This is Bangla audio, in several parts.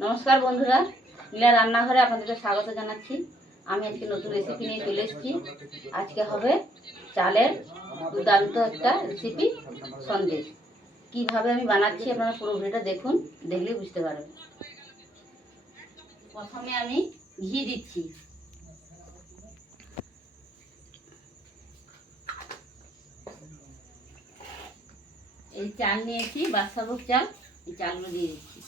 নমস্কার বন্ধুরা, নীলা রান্নাঘরে আপনাদেরকে স্বাগত জানাচ্ছি। আমি আজকে নতুন রেসিপি নিয়ে চলে এসেছি। আজকে হবে চালের দুর্দান্ত একটা রেসিপি সন্দেশ। কিভাবে আমি বানাচ্ছি আপনারা পুরো ভিডিওটা দেখুন, দেখলেই বুঝতে পারবেন। প্রথমে আমি ঘি দিচ্ছি। এই চাল নিয়েছি, বাদশাভোগ চাল, এই চালগুলো দিয়ে দিচ্ছি।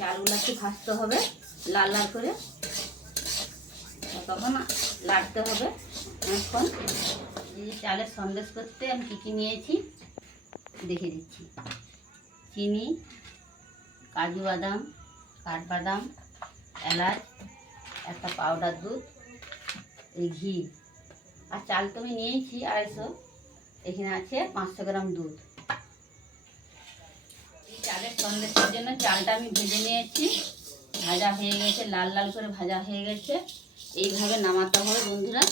চালগুলো একটু ভাজতে হবে লাল লাল করে, তখন লাড়তে হবে অনেকক্ষণ। এই চালের সন্দেশ করতে আমি কী কী নিয়েছি দেখে দিচ্ছি। চিনি, কাজু বাদাম, কাঠবাদাম, এলাচ, একটা পাউডার দুধ, এই ঘি, আর চাল তো আমি নিয়েছি 250, এখানে আছে 500 গ্রাম দুধ। এই চালের সন্দেশের জন্য চালটা আমি ভেজে নিয়েছি, ভাজা হয়ে গেছে, লাল লাল করে ভাজা হয়ে গেছে। এইভাবে নামাতে হবে বন্ধুরা,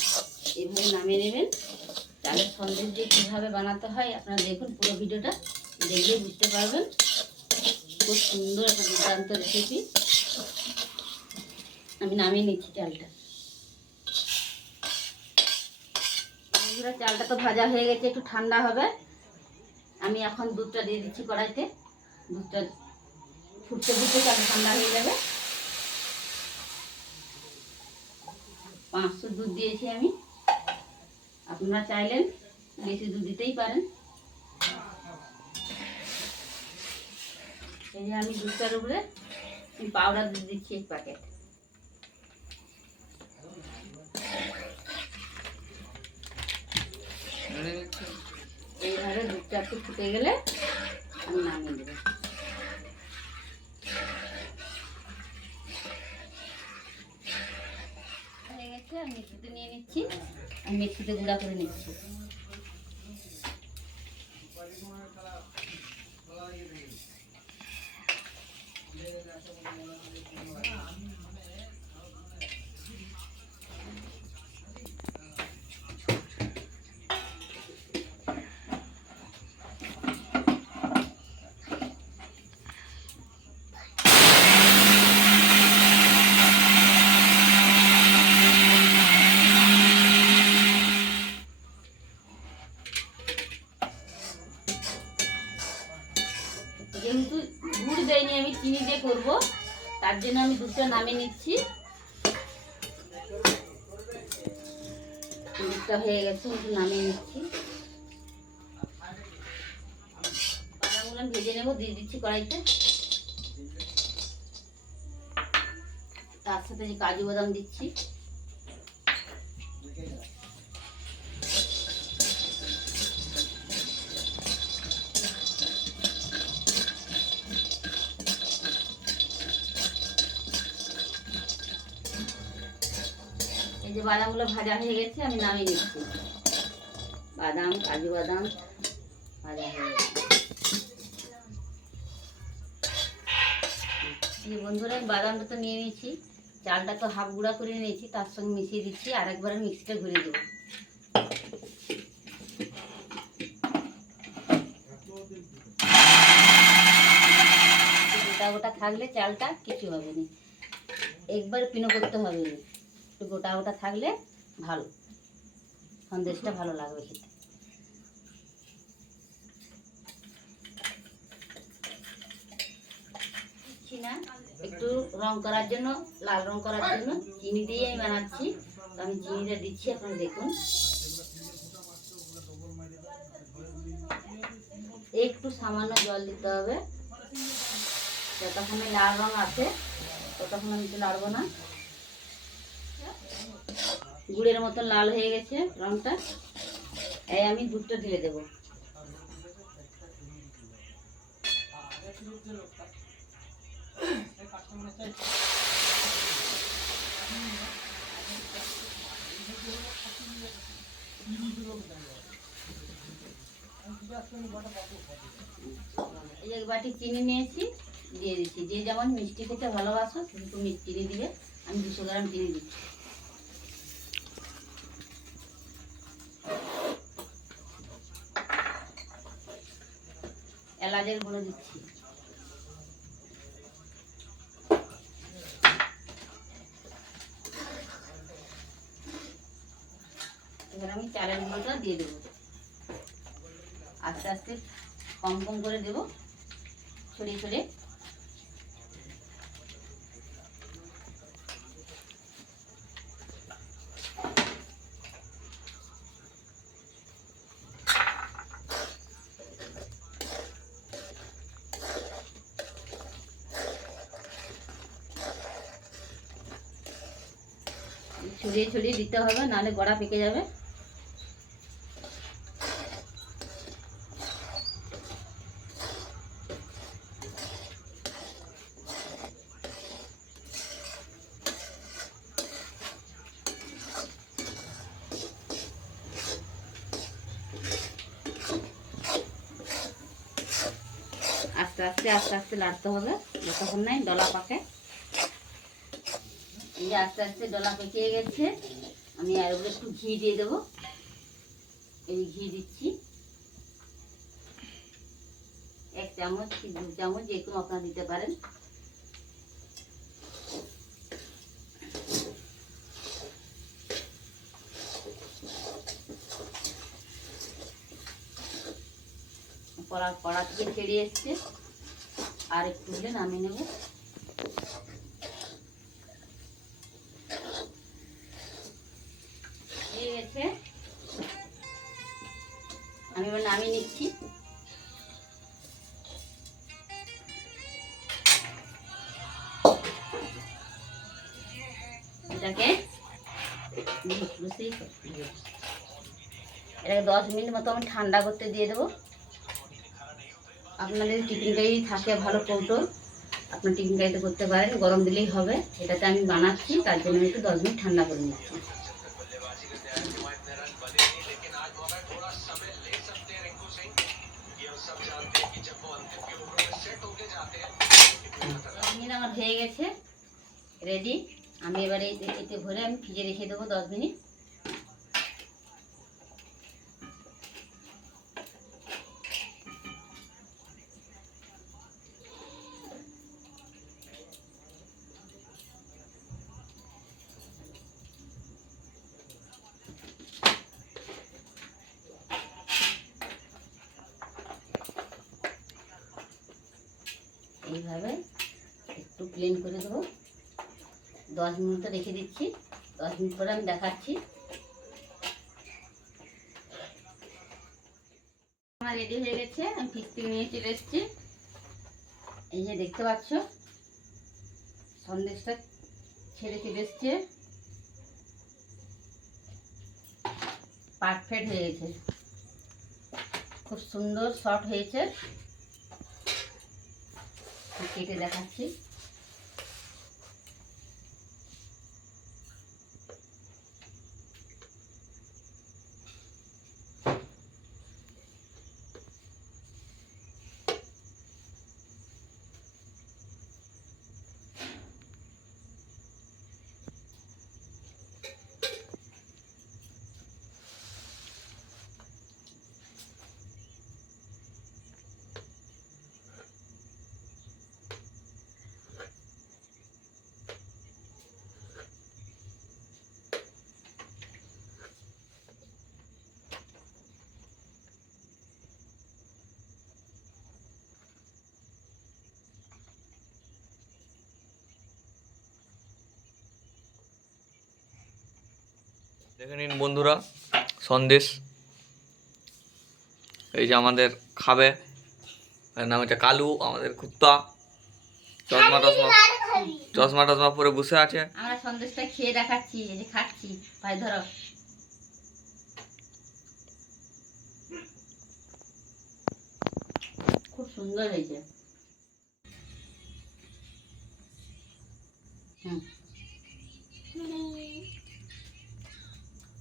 এইভাবে নামিয়ে নেবেন। চালের সন্দেশ দিয়ে কীভাবে বানাতে হয় আপনারা দেখুন, পুরো ভিডিওটা দেখলেই বুঝতে পারবেন। খুব সুন্দর একটা দুর্দান্ত রেসিপি। আমি নামিয়ে নিচ্ছি চালটা। বন্ধুরা, চালটা তো ভাজা হয়ে গেছে, একটু ঠান্ডা হবে। আমি এখন দুধটা দিয়ে দিচ্ছি কড়াইতে। দুধটা ফুটতে ফুটতে চাল ঠান্ডা হয়ে যাবে। 500 দুধ দিয়েছি আমি, আপনারা চাইলেন বেশি দুধ দিতেই পারেন। এই যে আমি দুধটার উপরে পাউডার দুধ দিচ্ছি 1 প্যাকেট। এইভাবে দুধটা একটু ফুটে গেলে আমি নামিয়ে দেবো। হয়ে গেছে, আমি মিক্সিতে নিয়ে নিচ্ছি, আমি মিক্সিতে গুঁড়া করে নিচ্ছি। যেহেতু গুড় দেয়নি, আমি চিনি দিয়ে করবো, তার জন্য আমি দুধটা নামিয়ে নিচ্ছি। দুধটা হয়ে গেছে, একটু নামিয়ে নিচ্ছি। বাদামগুলো ভেজে নেবো, দিয়ে দিচ্ছি কড়াইতে। তার সাথে যে কাজু বাদাম দিচ্ছি। এই যে বাদামগুলো ভাজা হয়ে গেছে, আমি নামিয়ে নিচ্ছি। বাদাম, কাজু বাদাম ভাজা হয়ে গেছে। এই বন্ধুরা, আমি বাদামটা তো নিয়ে নিয়েছি, চালটা তো হাফ গুঁড়া করে নিয়েছি, তার সঙ্গে মিশিয়ে দিচ্ছি। আরেকবার আমি মিক্সিটা ঘুরে দেবো। গোটা গোটা থাকলে চালটা কিছু হবে না, একবার পিনো করতে হবে না। একটু গোটা গোটা থাকলে ভালো, সন্দেশটা ভালো লাগবে খেতে। না, একটু রং করার জন্য, লাল রং করার জন্য চিনি দিয়ে আমি বানাচ্ছি, তো আমি চিনিটা দিচ্ছি, আপনারা দেখুন। একটু সামান্য জল দিতে হবে, যতক্ষণ লাল রং আছে ততক্ষণ আমি একটু লাড়বো না। গুড়ের মতো লাল হয়ে গেছে রংটা, এই আমি দুধটা ঢেলে দেবো। এই 1 বাটি চিনি নিয়েছি, দিয়ে দিচ্ছি। যে যেমন মিষ্টি খেতে ভালোবাসো সেরকম চিনি দিবে। আমি 200 গ্রাম চিনি দিচ্ছি। এলাচের গুঁড়ো দিচ্ছি। এবার আমি চালের গুঁড়োটা দিয়ে দেবো, আস্তে আস্তে কম কম করে দেবো, ছড়িয়ে ছড়িয়ে। ছড়িয়ে ছড়িয়ে দিতে হবে, নাহলে গড়া পেকে যাবে। আস্তে আস্তে আস্তে আস্তে লাড়তে হবে, যতক্ষণ নাই ডলা পাকে। এই যে আস্তে আস্তে ডলা পেকে গেছে, আমি আর একটু ঘি দিয়ে দেবো। এই ঘি দিচ্ছি 1 চামচ কি 2 চামচ, যে কোনো আপনারা দিতে পারেন। কড়া থেকে ছেড়ে এসছে, আর একটু হলে নামিয়ে নেব। হয়ে গেছে, আমি এবার নামিয়ে নিচ্ছি। এটাকে 10 মিনিট মতো আমি ঠান্ডা করতে দিয়ে দেবো। আপনাদের টিফিন কারি থাকে ভালো কৌটো, আপনার টিফিন কারিতে করতে পারেন, গরম দিলেই হবে। এটাতে আমি বানাচ্ছি, তার জন্য একটু 10 মিনিট ঠান্ডা করে নিচ্ছি। আমার হয়ে গেছে রেডি। আমি এবারে এতে ভরে আমি ফ্রিজে রেখে দেবো 10 মিনিট। এইভাবে একটু প্লেন করে দেবো, 10 মিনিট রেখে দিচ্ছি। 10 মিনিট পরে আমি দেখাচ্ছি। আমার রেডি হয়ে গেছে, আমি ফ্রিজ থেকে নিয়ে চলে এসেছি। এই যে দেখতে পাচ্ছ সন্দেশটা ছেড়ে চলে এসছে, পারফেক্ট হয়ে গেছে, খুব সুন্দর সফট হয়েছে। কেটে দেখাচ্ছি। দেখে নিন বন্ধুরা সন্দেশ। এই যে আমাদের খাবে, এর নাম হচ্ছে কালু, আমাদের কুত্তা চশমা টশমা পরে বসে আছে। আমরা সন্দেশটা খেয়ে দেখাচ্ছি, এই যে খাচ্ছি। ভাই ধরো, খুব সুন্দর হয়েছে।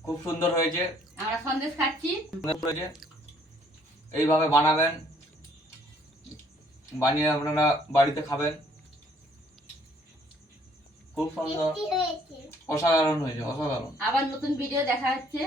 খুব সুন্দর হয়েছে, আমরা সন্দেশ খাচ্ছি। এইভাবে বানাবেন, বানিয়ে আপনারা বাড়িতে খাবেন। খুব সুন্দর, অসাধারণ হয়েছে, অসাধারণ। আবার নতুন ভিডিও দেখা হচ্ছে।